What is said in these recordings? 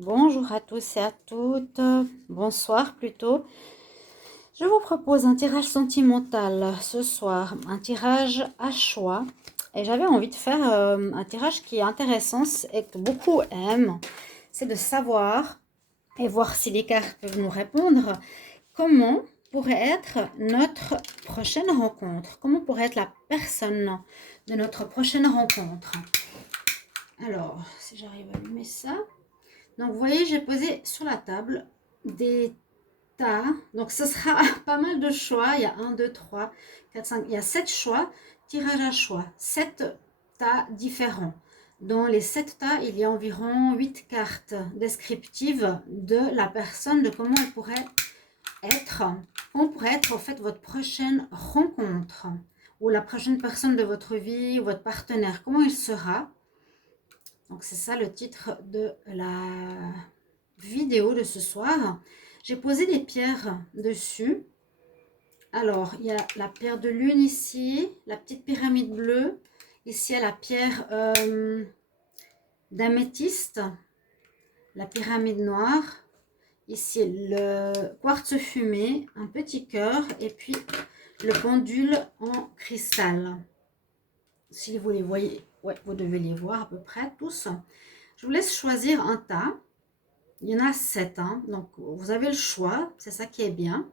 Bonjour à tous et à toutes, bonsoir plutôt. Je vous propose un tirage sentimental ce soir, un tirage à choix. Et j'avais envie de faire un tirage qui est intéressant et que beaucoup aiment. C'est de savoir, et voir si les cartes peuvent nous répondre, comment pourrait être notre prochaine rencontre. Comment pourrait être la personne de notre prochaine rencontre. Alors, si j'arrive à allumer ça. Donc, vous voyez, j'ai posé sur la table des tas. Donc, ce sera pas mal de choix. Il y a 1, 2, 3, 4, 5. Il y a 7 choix. Tirage à choix. 7 tas différents. Dans les 7 tas, il y a environ 8 cartes descriptives de la personne, de comment elle pourrait être. Comment pourrait être, en fait, votre prochaine rencontre. Ou la prochaine personne de votre vie, ou votre partenaire. Comment il sera. Donc, c'est ça le titre de la vidéo de ce soir. J'ai posé des pierres dessus. Alors, il y a la pierre de lune ici, la petite pyramide bleue. Ici, il y a la pierre d'améthyste, la pyramide noire. Ici, le quartz fumé, un petit cœur et puis le pendule en cristal. Si vous les voyez, ouais, vous devez les voir à peu près tous. Je vous laisse choisir un tas. Il y en a 7, hein, donc vous avez le choix, c'est ça qui est bien.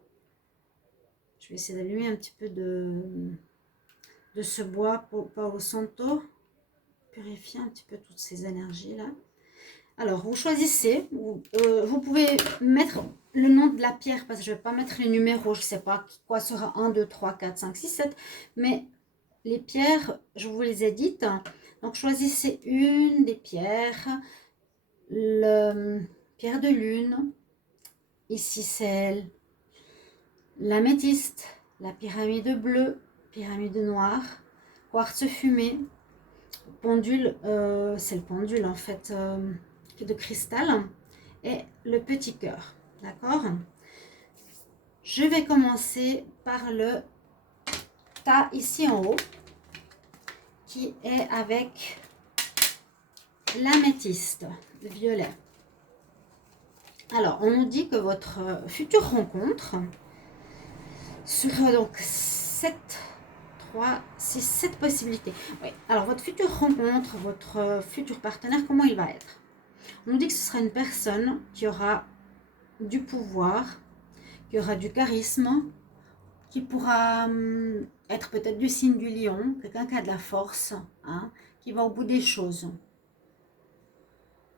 Je vais essayer d'allumer un petit peu de ce bois pour Palo Santo, purifier un petit peu toutes ces énergies-là. Alors, vous choisissez, vous pouvez mettre le nom de la pierre, parce que je ne vais pas mettre les numéros, je ne sais pas quoi sera 1, 2, 3, 4, 5, 6, 7, mais les pierres, je vous les ai dites. Donc, choisissez une des pierres, le pierre de lune, ici c'est l'améthyste, la pyramide bleue, pyramide noire, quartz fumé, pendule, c'est le pendule en fait, de cristal, et le petit cœur. D'accord? Je vais commencer par le tas ici en haut, qui est avec l'améthyste violet. Alors, on nous dit que votre future rencontre sera donc 7, 3, 6, 7 possibilités. Oui. Alors, votre future rencontre, votre futur partenaire, comment il va être? On nous dit que ce sera une personne qui aura du pouvoir, qui aura du charisme, qui pourra être peut-être du signe du lion, quelqu'un qui a de la force, hein, qui va au bout des choses.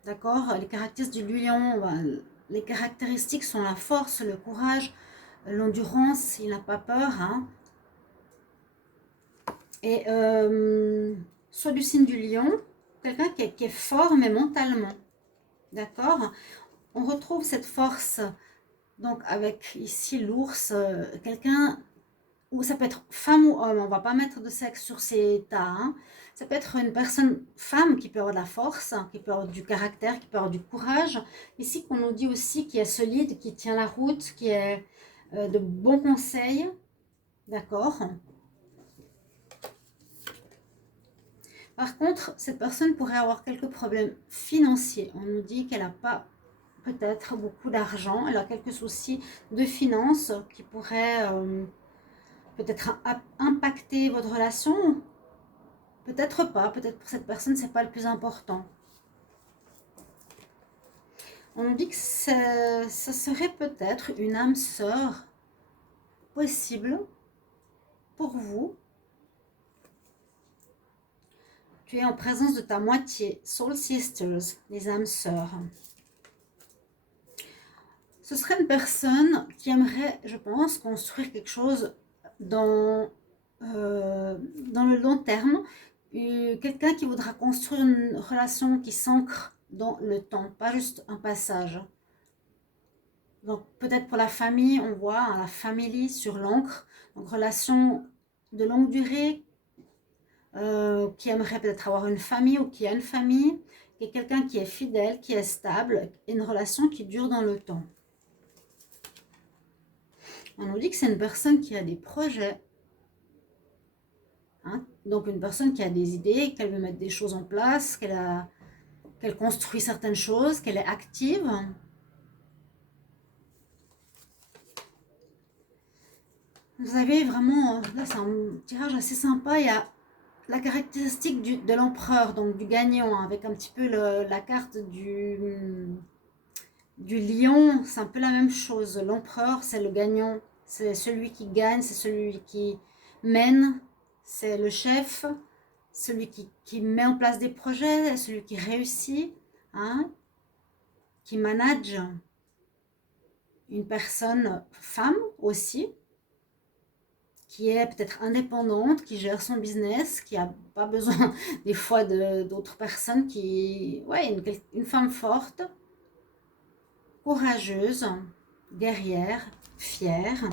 D'accord? Les caractéristiques du lion, les caractéristiques sont la force, le courage, l'endurance, il n'a pas peur, hein. Et soit du signe du lion, quelqu'un qui est fort mais mentalement. D'accord? On retrouve cette force donc avec ici l'ours, quelqu'un, ou ça peut être femme ou homme, on ne va pas mettre de sexe sur ces tas, hein. Ça peut être une personne femme qui peut avoir de la force, qui peut avoir du caractère, qui peut avoir du courage. Ici qu'on nous dit aussi qui est solide, qui tient la route, qui est de bons conseils. D'accord? Par contre, cette personne pourrait avoir quelques problèmes financiers. On nous dit qu'elle n'a pas peut-être beaucoup d'argent, elle a quelques soucis de finances qui pourraient peut-être impacter votre relation. Peut-être pas, peut-être pour cette personne, c'est pas le plus important. On nous dit que ça serait peut-être une âme sœur possible pour vous. Tu es en présence de ta moitié, Soul Sisters, les âmes sœurs. Ce serait une personne qui aimerait, je pense, construire quelque chose dans le long terme. Quelqu'un qui voudra construire une relation qui s'ancre dans le temps, pas juste un passage. Donc peut-être pour la famille, on voit hein, la famille sur l'encre. Donc relation de longue durée, qui aimerait peut-être avoir une famille ou qui a une famille, qui est quelqu'un qui est fidèle, qui est stable, et une relation qui dure dans le temps. On nous dit que c'est une personne qui a des projets. Hein? Donc une personne qui a des idées, qu'elle veut mettre des choses en place, qu'elle a qu'elle construit certaines choses, qu'elle est active. Vous avez vraiment, là c'est un tirage assez sympa, il y a la caractéristique de l'empereur, donc du gagnant, avec un petit peu la carte du lion, c'est un peu la même chose. L'empereur, c'est le gagnant, c'est celui qui gagne, c'est celui qui mène, c'est le chef, celui qui met en place des projets, celui qui réussit, hein, qui manage. Une personne femme aussi, qui est peut-être indépendante, qui gère son business, qui n'a pas besoin des fois d'autres personnes, ouais, une femme forte, courageuse, guerrière, fière.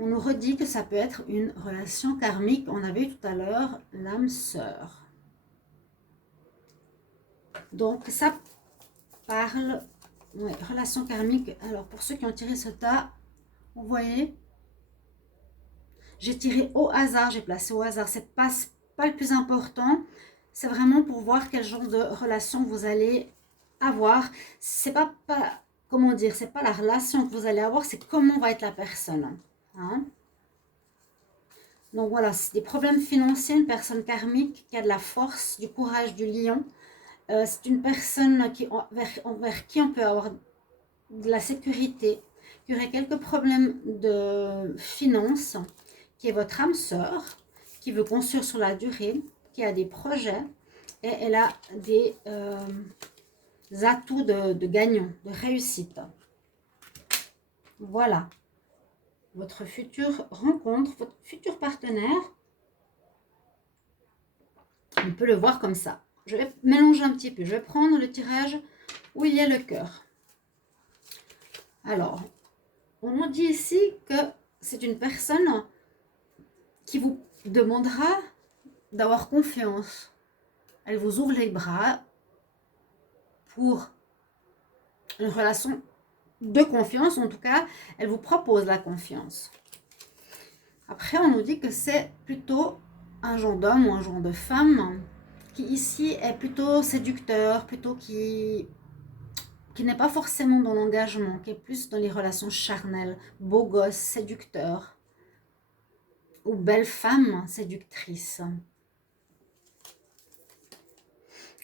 On nous redit que ça peut être une relation karmique. On avait eu tout à l'heure l'âme sœur. Donc ça parle, ouais, relation karmique. Alors pour ceux qui ont tiré ce tas, vous voyez, j'ai tiré au hasard, j'ai placé au hasard. C'est pas le plus important. C'est vraiment pour voir quel genre de relation vous allez avoir. C'est pas comment dire, c'est pas la relation que vous allez avoir, c'est comment va être la personne. Hein? Donc voilà, c'est des problèmes financiers, une personne karmique qui a de la force, du courage, du lion. C'est une personne envers qui on peut avoir de la sécurité, qui aurait quelques problèmes de finances, qui est votre âme sœur, qui veut construire sur la durée, qui a des projets et elle a des atouts de gagnant, de réussite. Voilà. Votre future rencontre, votre futur partenaire, on peut le voir comme ça. Je vais mélanger un petit peu. Je vais prendre le tirage où il y a le cœur. Alors, on nous dit ici que c'est une personne qui vous demandera d'avoir confiance. Elle vous ouvre les bras pour une relation de confiance. En tout cas, elle vous propose la confiance. Après, on nous dit que c'est plutôt un genre d'homme ou un genre de femme qui ici est plutôt séducteur, plutôt qui n'est pas forcément dans l'engagement, qui est plus dans les relations charnelles, beau gosse, séducteur, ou belle femme séductrice.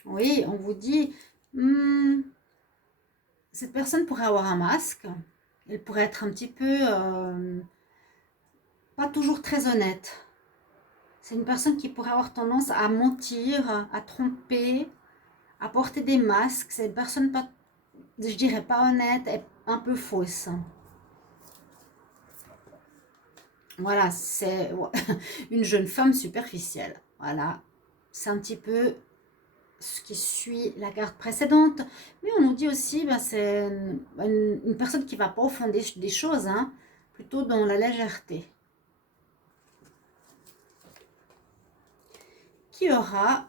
Oui, on vous dit, cette personne pourrait avoir un masque, elle pourrait être un petit peu, pas toujours très honnête. C'est une personne qui pourrait avoir tendance à mentir, à tromper, à porter des masques. C'est une personne pas, je dirais pas honnête, et un peu fausse. Voilà, c'est une jeune femme superficielle. Voilà, c'est un petit peu ce qui suit la carte précédente. Mais on nous dit aussi, ben, c'est une personne qui ne va pas au fond des choses, hein, plutôt dans la légèreté. Qui aura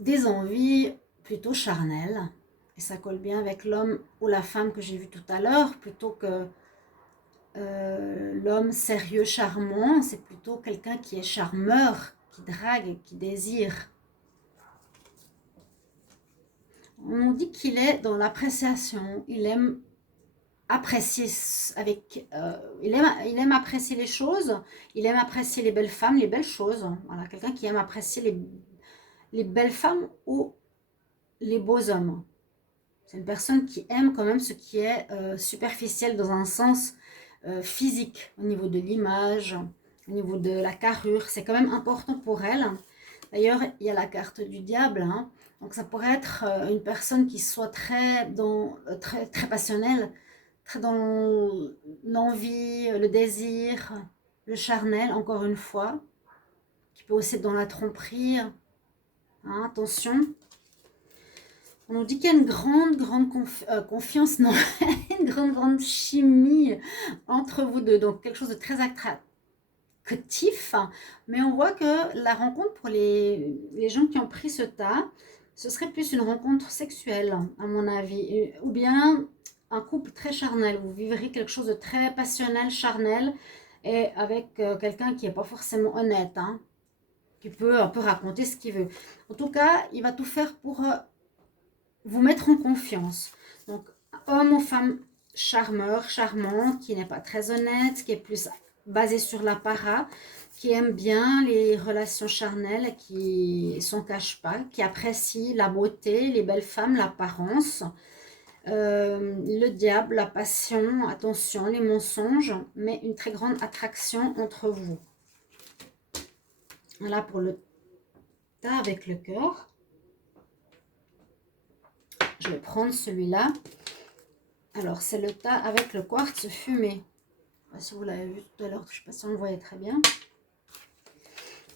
des envies plutôt charnelles. Et ça colle bien avec l'homme ou la femme que j'ai vu tout à l'heure, plutôt que l'homme sérieux, charmant, c'est plutôt quelqu'un qui est charmeur, qui drague, qui désire. On dit qu'il est dans l'appréciation, il aime apprécier il aime apprécier les choses, il aime apprécier les belles femmes, les belles choses. Voilà, quelqu'un qui aime apprécier les belles femmes ou les beaux hommes. C'est une personne qui aime quand même ce qui est superficiel dans un sens physique, au niveau de l'image, au niveau de la carrure. C'est quand même important pour elle. D'ailleurs, il y a la carte du diable. Hein. Donc ça pourrait être une personne qui soit très passionnelle, très dans l'envie, le désir, le charnel, encore une fois, qui peut aussi être dans la tromperie. Hein, attention. On nous dit qu'il y a une grande confiance, non, une grande chimie entre vous deux. Donc quelque chose de très attractif. Mais on voit que la rencontre pour les gens qui ont pris ce tas, ce serait plus une rencontre sexuelle, à mon avis. Ou bien un couple très charnel. Vous vivrez quelque chose de très passionnel, charnel, et avec quelqu'un qui n'est pas forcément honnête. Hein. qui peut un peu raconter ce qu'il veut. En tout cas, il va tout faire pour vous mettre en confiance. Donc, homme ou femme charmeur, charmant, qui n'est pas très honnête, qui est plus basé sur l'apparat, qui aime bien les relations charnelles, qui ne s'en cache pas, qui apprécie la beauté, les belles femmes, l'apparence, le diable, la passion, attention, les mensonges, mais une très grande attraction entre vous. Voilà pour le tas avec le cœur. Je vais prendre celui-là. Alors, c'est le tas avec le quartz fumé. Je ne sais pas si vous l'avez vu tout à l'heure, je ne sais pas si on le voyait très bien.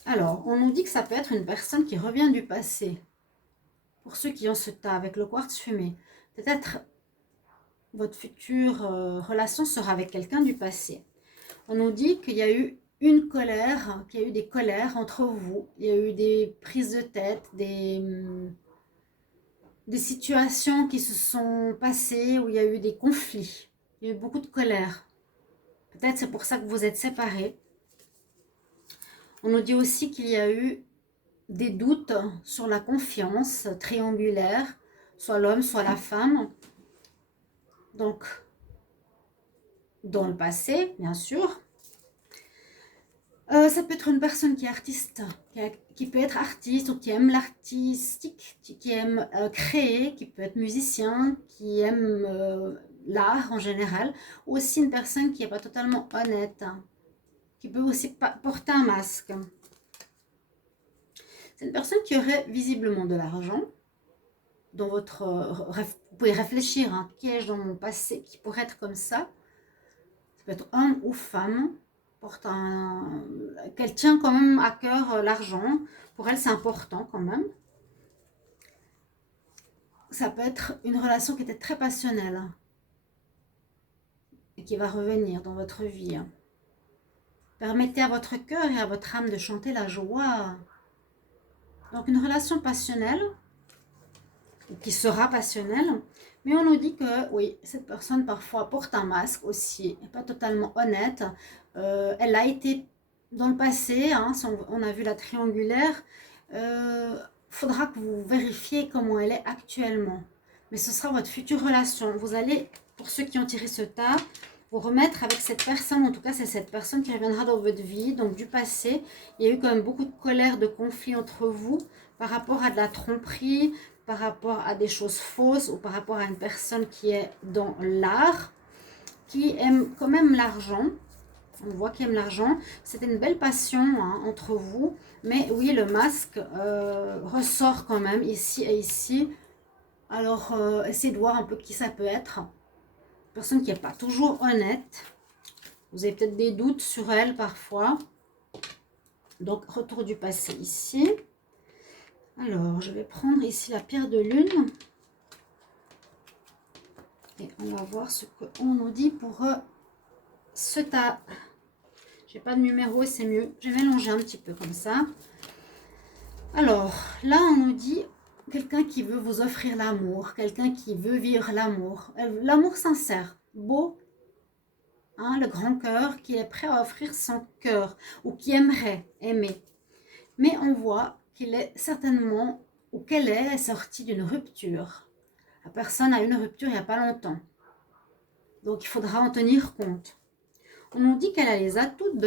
Alors, on nous dit que ça peut être une personne qui revient du passé. Pour ceux qui ont ce tas avec le quartz fumé. Peut-être votre future relation sera avec quelqu'un du passé. On nous dit qu'il y a eu une colère, qu'il y a eu des colères entre vous. Il y a eu des prises de tête, des situations qui se sont passées où il y a eu des conflits. Il y a eu beaucoup de colère. Peut-être c'est pour ça que vous êtes séparés. On nous dit aussi qu'il y a eu des doutes sur la confiance triangulaire, soit l'homme, soit la femme. Donc, dans le passé, bien sûr. Ça peut être une personne qui est artiste, qui peut être artiste ou qui aime l'artistique, qui aime créer, qui peut être musicien, qui aime l'art en général, ou aussi une personne qui n'est pas totalement honnête, qui peut aussi porter un masque. C'est une personne qui aurait visiblement de l'argent. Dans votre, vous pouvez réfléchir, hein, qui ai-je dans mon passé qui pourrait être comme ça. Ça peut être homme ou femme. Qu'elle tient quand même à cœur l'argent. Pour elle, c'est important quand même. Ça peut être une relation qui était très passionnelle et qui va revenir dans votre vie. Permettez à votre cœur et à votre âme de chanter la joie. Donc une relation passionnelle, qui sera passionnelle, mais on nous dit que oui, cette personne parfois porte un masque aussi, n'est pas totalement honnête. Elle a été dans le passé, hein, on a vu la triangulaire, faudra que vous vérifiez comment elle est actuellement. Mais ce sera votre future relation. Vous allez, pour ceux qui ont tiré ce tas, vous remettre avec cette personne. En tout cas, c'est cette personne qui reviendra dans votre vie, donc du passé. Il y a eu quand même beaucoup de colère, de conflits entre vous par rapport à de la tromperie, par rapport à des choses fausses ou par rapport à une personne qui est dans l'art, qui aime quand même l'argent. On voit qu'il aime l'argent. C'était une belle passion, hein, entre vous. Mais oui, le masque ressort quand même ici et ici. Alors, essayez de voir un peu qui ça peut être. Une personne qui n'est pas toujours honnête. Vous avez peut-être des doutes sur elle parfois. Donc, retour du passé ici. Alors, je vais prendre ici la pierre de lune. Et on va voir ce qu'on nous dit pour ce tas. J'ai pas de numéro et c'est mieux. J'ai mélangé un petit peu comme ça. Alors, là, on nous dit quelqu'un qui veut vous offrir l'amour. Quelqu'un qui veut vivre l'amour. L'amour sincère, beau. Hein, le grand cœur qui est prêt à offrir son cœur. Ou qui aimerait aimer. Mais on voit qu'il est certainement, ou qu'elle est sortie d'une rupture. La personne a eu une rupture il n'y a pas longtemps. Donc, il faudra en tenir compte. On nous dit qu'elle a les atouts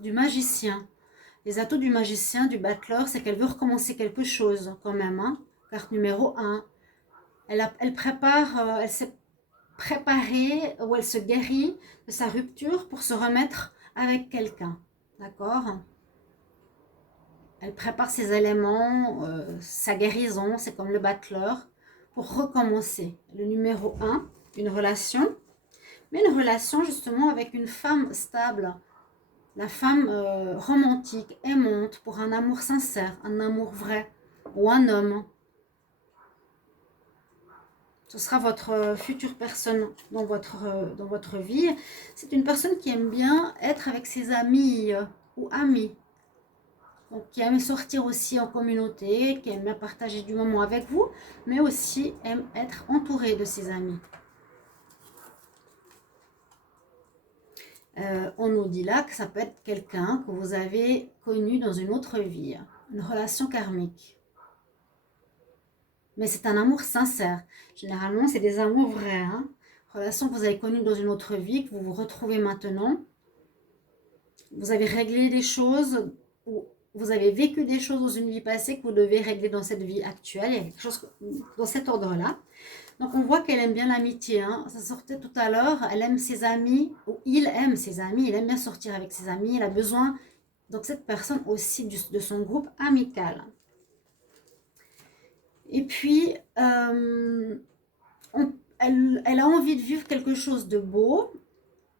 du magicien. Les atouts du magicien, du battleur, c'est qu'elle veut recommencer quelque chose quand même. Hein. Carte numéro 1. Elle prépare, elle s'est préparée ou elle se guérit de sa rupture pour se remettre avec quelqu'un. D'accord? Elle prépare ses éléments, sa guérison, c'est comme le battleur, pour recommencer. Le numéro 1, une relation. Mais une relation justement avec une femme stable, la femme romantique, aimante, pour un amour sincère, un amour vrai, ou un homme. Ce sera votre future personne dans votre vie. C'est une personne qui aime bien être avec ses amis ou amis. Donc, qui aime sortir aussi en communauté, qui aime bien partager du moment avec vous, mais aussi aime être entouré de ses amis. On nous dit là que ça peut être quelqu'un que vous avez connu dans une autre vie, une relation karmique. Mais c'est un amour sincère. Généralement, c'est des amours vrais. Hein. Relation que vous avez connue dans une autre vie, que vous vous retrouvez maintenant. Vous avez réglé des choses, ou vous avez vécu des choses dans une vie passée que vous devez régler dans cette vie actuelle. Il y a quelque chose dans cet ordre-là. Donc on voit qu'elle aime bien l'amitié. Hein. Ça sortait tout à l'heure. Elle aime ses amis, ou il aime ses amis. Il aime bien sortir avec ses amis. Il a besoin, donc cette personne aussi, de son groupe amical. Et puis, elle a envie de vivre quelque chose de beau.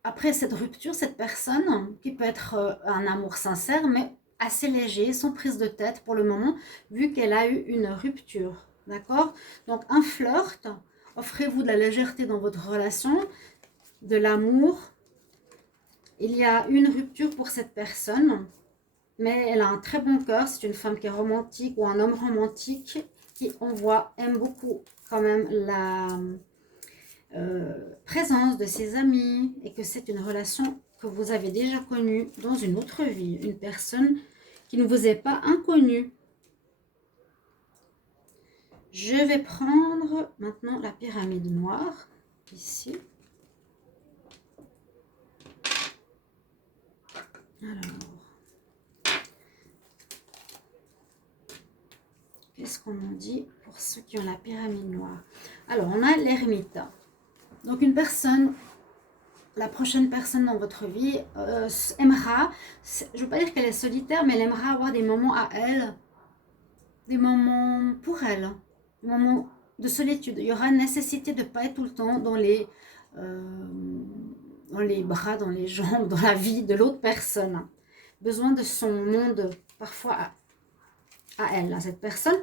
Après cette rupture, cette personne, qui peut être un amour sincère, mais assez léger, sans prise de tête pour le moment, vu qu'elle a eu une rupture. D'accord? Donc un flirt, offrez-vous de la légèreté dans votre relation, de l'amour. Il y a une rupture pour cette personne, mais elle a un très bon cœur. C'est une femme qui est romantique ou un homme romantique qui, on voit, aime beaucoup quand même la présence de ses amis et que c'est une relation que vous avez déjà connue dans une autre vie. Une personne qui ne vous est pas inconnue. Je vais prendre maintenant la pyramide noire, ici. Alors, qu'est-ce qu'on nous dit pour ceux qui ont la pyramide noire? Alors, on a l'ermite. Donc, une personne, la prochaine personne dans votre vie aimera, je ne veux pas dire qu'elle est solitaire, mais elle aimera avoir des moments à elle, des moments pour elle, des moments de solitude. Il y aura une nécessité de ne pas être tout le temps dans les bras, dans les jambes, dans la vie de l'autre personne. Besoin de son monde, parfois à elle. À cette personne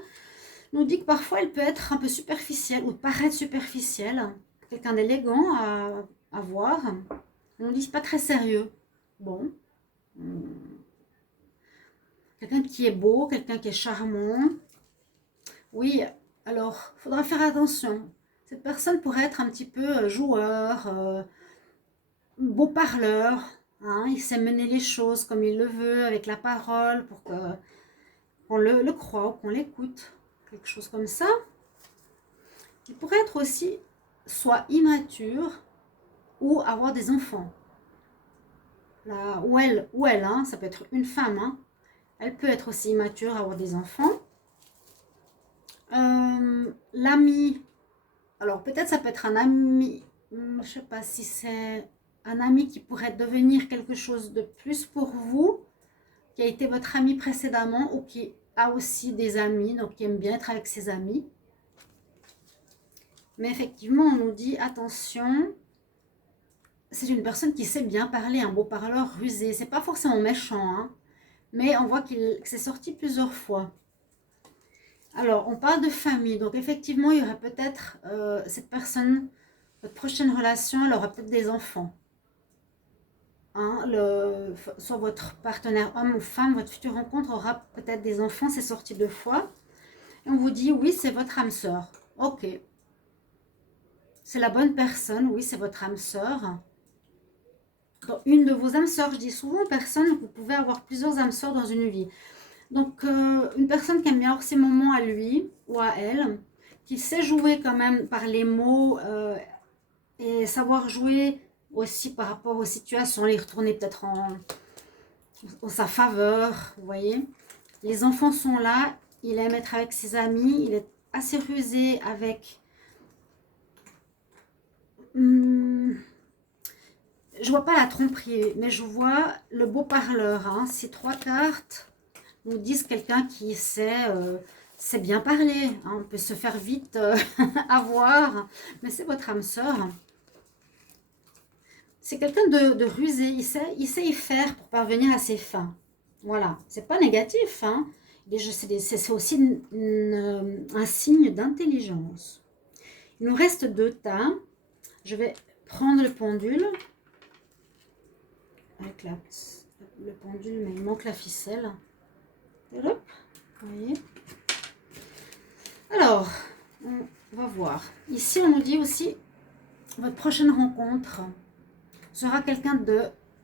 nous dit que parfois elle peut être un peu superficielle ou paraître superficielle. Quelqu'un d'élégant à voir. On dit pas très sérieux. Bon. Quelqu'un qui est beau, quelqu'un qui est charmant. Oui, alors, il faudra faire attention. Cette personne pourrait être un petit peu joueur, beau parleur. Hein, il sait mener les choses comme il le veut, avec la parole, pour qu'on le croit ou qu'on l'écoute. Quelque chose comme ça. Il pourrait être aussi soit immature ou avoir des enfants. Là, ou elle hein, ça peut être une femme. Hein, elle peut être aussi immature, avoir des enfants. L'ami, alors peut-être ça peut être un ami, je ne sais pas si c'est un ami qui pourrait devenir quelque chose de plus pour vous, qui a été votre ami précédemment ou qui a aussi des amis, donc qui aime bien être avec ses amis. Mais effectivement, on nous dit attention, c'est une personne qui sait bien parler, un beau parleur rusé. C'est pas forcément méchant, hein, mais on voit que c'est sorti plusieurs fois. Alors, on parle de famille, donc effectivement, il y aurait peut-être cette personne, votre prochaine relation, elle aura peut-être des enfants. Hein, soit votre partenaire homme ou femme, votre future rencontre aura peut-être des enfants, c'est sorti 2 fois. Et on vous dit, oui, c'est votre âme sœur. Ok. C'est la bonne personne, oui, c'est votre âme sœur. Une de vos âmes sœurs, je dis souvent aux personnes, vous pouvez avoir plusieurs âmes sœurs dans une vie. Donc, une personne qui aime bien avoir ses moments à lui ou à elle, qui sait jouer quand même par les mots et savoir jouer aussi par rapport aux situations, les retourner peut-être en sa faveur, vous voyez. Les enfants sont là, il aime être avec ses amis, il est assez rusé avec... je vois pas la tromperie, mais je vois le beau parleur. Hein. Ces 3 cartes nous disent quelqu'un qui sait bien parler. Hein. On peut se faire vite avoir, mais c'est votre âme sœur. C'est quelqu'un de rusé, il sait y faire pour parvenir à ses fins. Voilà, c'est pas négatif. Hein. C'est aussi un signe d'intelligence. Il nous reste 2 tas. Je vais prendre le pendule. Avec le pendule, mais il manque la ficelle. Hop, vous voyez. Alors, on va voir. Ici, on nous dit aussi, votre prochaine rencontre sera quelqu'un de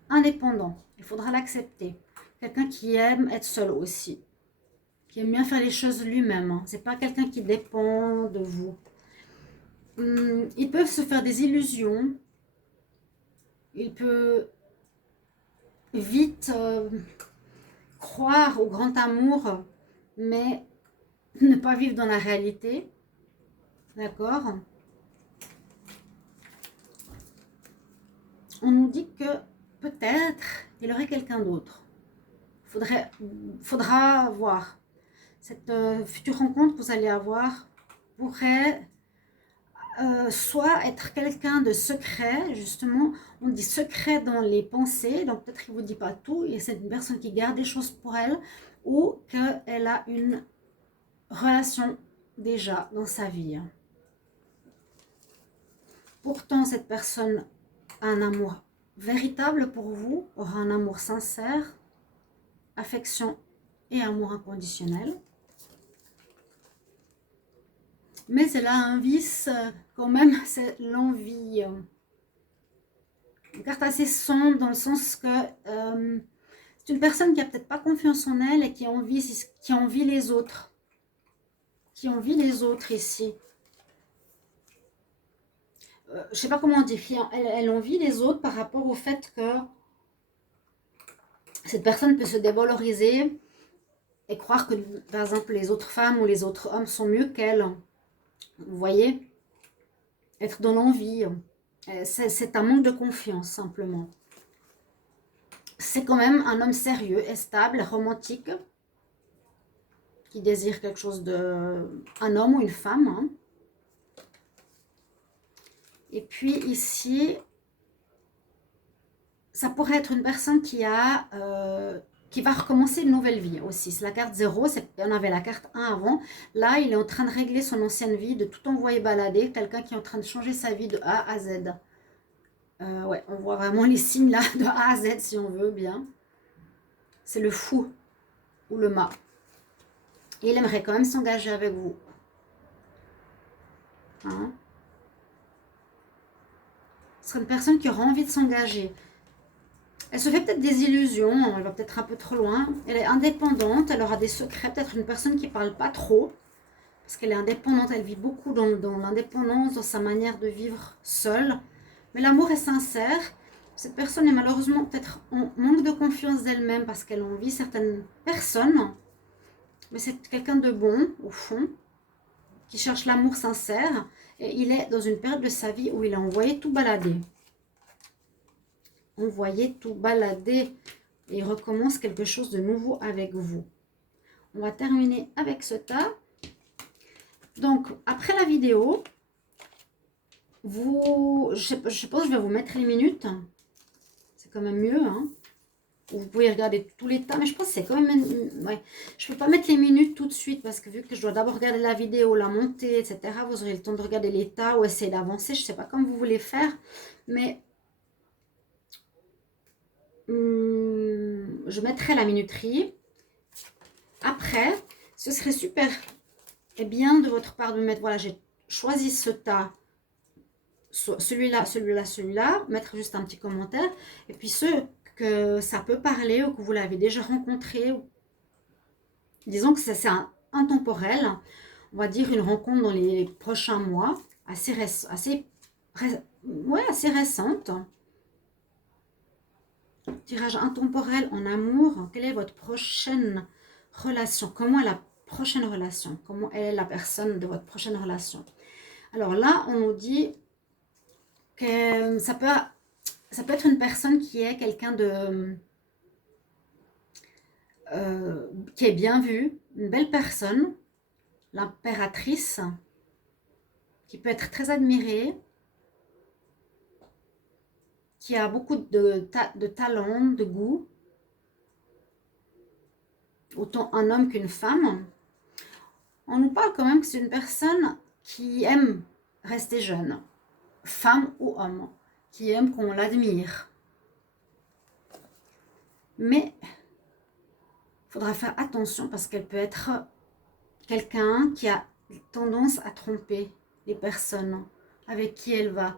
indépendant. Il faudra l'accepter. Quelqu'un qui aime être seul aussi. Qui aime bien faire les choses lui-même. Hein. C'est pas quelqu'un qui dépend de vous. Ils peuvent se faire des illusions. Il peut vite croire au grand amour, mais ne pas vivre dans la réalité. D'accord? On nous dit que peut-être il aurait quelqu'un d'autre. Faudra voir. Cette future rencontre que vous allez avoir pourrait soit être quelqu'un de secret, justement, on dit secret dans les pensées, donc peut-être qu'il ne vous dit pas tout, et c'est une personne qui garde des choses pour elle, ou qu'elle a une relation déjà dans sa vie. Pourtant, cette personne a un amour véritable pour vous, aura un amour sincère, affection et amour inconditionnel. Mais elle a un vice quand même, c'est l'envie. Une carte assez sombre dans le sens que c'est une personne qui n'a peut-être pas confiance en elle et qui envie les autres. Qui envie les autres ici. Je ne sais pas comment dire. Elle envie les autres par rapport au fait que cette personne peut se dévaloriser et croire que, par exemple, les autres femmes ou les autres hommes sont mieux qu'elle. Vous voyez? Être dans l'envie. C'est un manque de confiance, simplement. C'est quand même un homme sérieux et stable, romantique, qui désire quelque chose de... un homme ou une femme. Hein. Et puis ici, ça pourrait être une personne qui va recommencer une nouvelle vie aussi. C'est la carte 0, on avait la carte 1 avant. Là, il est en train de régler son ancienne vie, de tout envoyer balader. Quelqu'un qui est en train de changer sa vie de A à Z. Ouais, on voit vraiment les signes là, de A à Z si on veut bien. C'est le fou ou le mât. Et il aimerait quand même s'engager avec vous. Hein? Ce serait une personne qui aura envie de s'engager. Elle se fait peut-être des illusions, elle va peut-être un peu trop loin. Elle est indépendante, elle aura des secrets, peut-être une personne qui ne parle pas trop. Parce qu'elle est indépendante, elle vit beaucoup dans l'indépendance, dans sa manière de vivre seule. Mais l'amour est sincère. Cette personne est malheureusement peut-être en manque de confiance d'elle-même parce qu'elle envie certaines personnes. Mais c'est quelqu'un de bon, au fond, qui cherche l'amour sincère. Et il est dans une période de sa vie où il a envoyé tout balader. Envoyé tout balader. Et il recommence quelque chose de nouveau avec vous. On va terminer avec ce tas. Donc, après la vidéo, je pense que je vais vous mettre les minutes. C'est quand même mieux. Hein. Vous pouvez regarder tous les tas, mais je pense que c'est quand même... Ouais. Je ne peux pas mettre les minutes tout de suite parce que vu que je dois d'abord regarder la vidéo, la monter, etc., vous aurez le temps de regarder les tas ou essayer d'avancer. Je ne sais pas comment vous voulez faire, mais je mettrai la minuterie. Après, ce serait super et bien de votre part de mettre... Voilà, j'ai choisi ce tas. Celui-là, celui-là, celui-là, mettre juste un petit commentaire. Et puis ceux que ça peut parler ou que vous l'avez déjà rencontré. Disons que c'est intemporel. On va dire une rencontre dans les prochains mois, assez récente. Tirage intemporel en amour. Quelle est votre prochaine relation? Comment est la prochaine relation? Comment est la personne de votre prochaine relation? Alors là, on nous dit que ça peut être une personne qui est quelqu'un de... qui est bien vue, une belle personne, l'impératrice, qui peut être très admirée, qui a beaucoup de talent, de goût, autant un homme qu'une femme. On nous parle quand même que c'est une personne qui aime rester jeune, femme ou homme, qui aime qu'on l'admire. Mais il faudra faire attention parce qu'elle peut être quelqu'un qui a tendance à tromper les personnes avec qui elle va.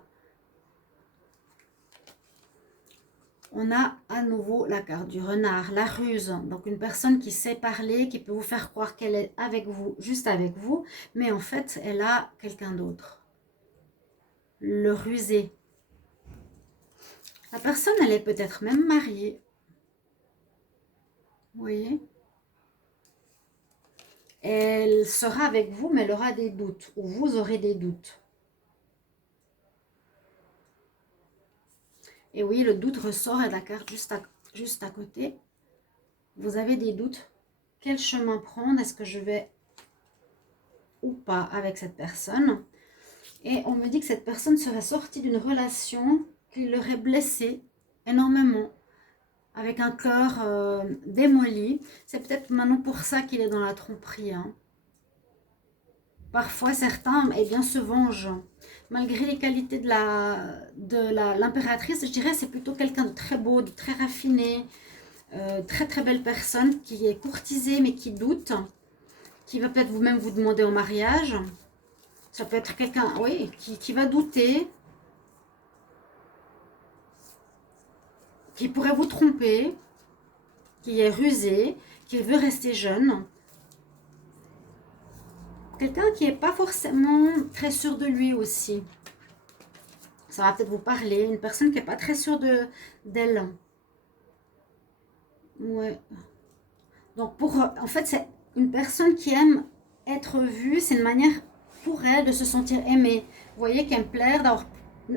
On a à nouveau la carte du renard, la ruse. Donc une personne qui sait parler, qui peut vous faire croire qu'elle est avec vous, juste avec vous, mais en fait, elle a quelqu'un d'autre. Le rusé. La personne, elle est peut-être même mariée. Vous voyez? Elle sera avec vous, mais elle aura des doutes, ou vous aurez des doutes. Et oui, le doute ressort de la carte juste à côté. Vous avez des doutes. Quel chemin prendre? Est-ce que je vais ou pas avec cette personne? Et on me dit que cette personne serait sortie d'une relation qui l'aurait blessée énormément, avec un cœur démoli. C'est peut-être maintenant pour ça qu'il est dans la tromperie. Hein. Parfois, certains, eh bien, se vengent. Malgré les qualités de l'impératrice, je dirais c'est plutôt quelqu'un de très beau, de très raffiné, très très belle personne qui est courtisée mais qui doute, qui va peut-être vous-même vous demander en mariage. Ça peut être quelqu'un, oui, qui va douter, qui pourrait vous tromper, qui est rusé, qui veut rester jeune. Quelqu'un qui n'est pas forcément très sûr de lui aussi. Ça va peut-être vous parler. Une personne qui n'est pas très sûre d'elle. Ouais. Donc, en fait, c'est une personne qui aime être vue. C'est une manière pour elle de se sentir aimée. Vous voyez qu'elle me plaire, d'avoir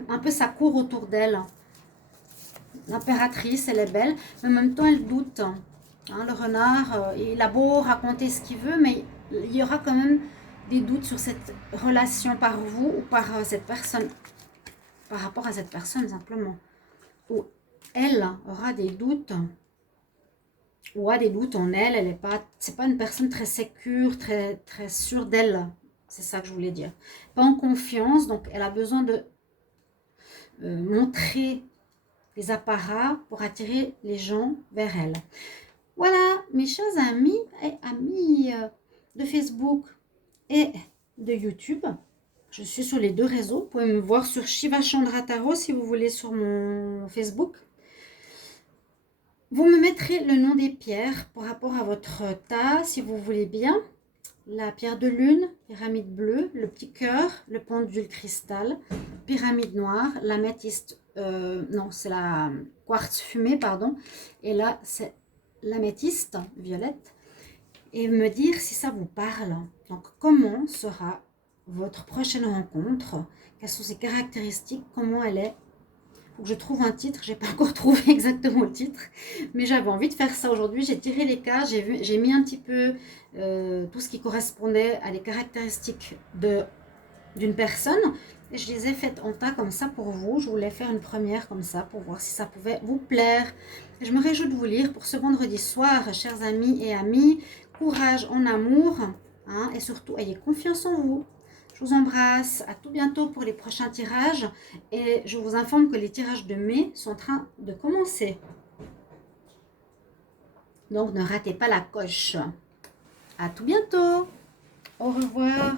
un peu sa cour autour d'elle. L'impératrice, elle est belle, mais en même temps, elle doute. Hein, le renard, il a beau raconter ce qu'il veut, mais il y aura quand même des doutes sur cette relation par vous ou par cette personne, par rapport à cette personne simplement. Ou elle aura des doutes, ou a des doutes en elle, elle est pas, c'est pas une personne très sécure, très, très sûre d'elle. C'est ça que je voulais dire. Pas en confiance, donc elle a besoin de montrer les apparats pour attirer les gens vers elle. Voilà, mes chers amis et amis de Facebook et de YouTube. Je suis sur les deux réseaux. Vous pouvez me voir sur Shiva Chandra Tarot si vous voulez sur mon Facebook. Vous me mettrez le nom des pierres par rapport à votre tas si vous voulez bien. La pierre de lune, pyramide bleue, le petit cœur, le pendule cristal, pyramide noire, l'améthyste, non c'est la quartz fumée pardon, et là c'est l'améthyste violette, et me dire si ça vous parle. Donc comment sera votre prochaine rencontre, quelles sont ses caractéristiques, comment elle est. Il faut que je trouve un titre, j'ai pas encore trouvé exactement le titre, mais j'avais envie de faire ça aujourd'hui. J'ai tiré les cartes, j'ai mis un petit peu tout ce qui correspondait à les caractéristiques d'une personne, et je les ai faites en tas comme ça pour vous. Je voulais faire une première comme ça pour voir si ça pouvait vous plaire. Et je me réjouis de vous lire pour ce vendredi soir, chers amis et amies. Courage en amour, hein, et surtout ayez confiance en vous. Je vous embrasse, à tout bientôt pour les prochains tirages, et je vous informe que les tirages de mai sont en train de commencer. Donc ne ratez pas la coche. À tout bientôt. Au revoir.